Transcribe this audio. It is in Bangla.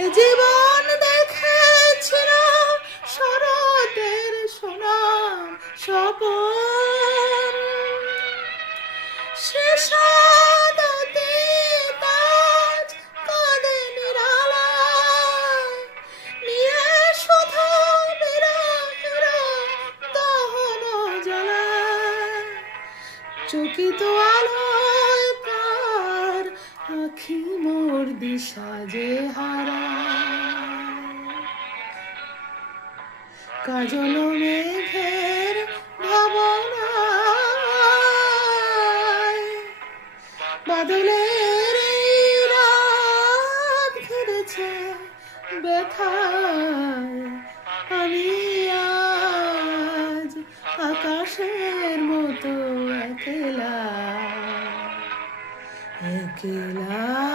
এ জীবন দেখেছিল শরতের সোনার স্বপন, সে সাদ অতীত আজ কাঁদে নিরালায়, নিয়ে শুধু বিরহের দহন জ্বালায়। চকিত আলোয় তার আখি মোর দিশা যে হারায়। কাজল মেঘের ভাবনায় বাদলের এই রাত ঘিরেছে ব্যথায়। আমি আজ আকাশের মতো একলা একলা।